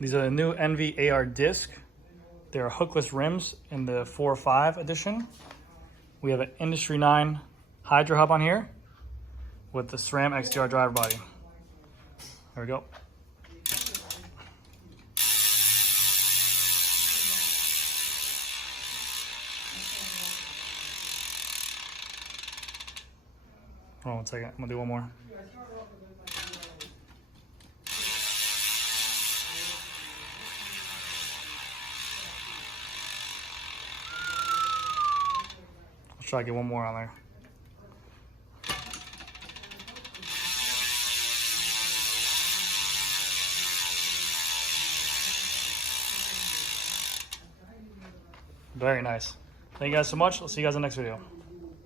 These are the new Enve AR disc. They're hookless rims in the 4.5 edition. We have an Industry 9 Hydra hub on here with the SRAM XDR driver body. There we go. Hold on one second, I'm gonna do one more. Let's try to get one more on there. Very nice. Thank you guys so much. I'll see you guys in the next video.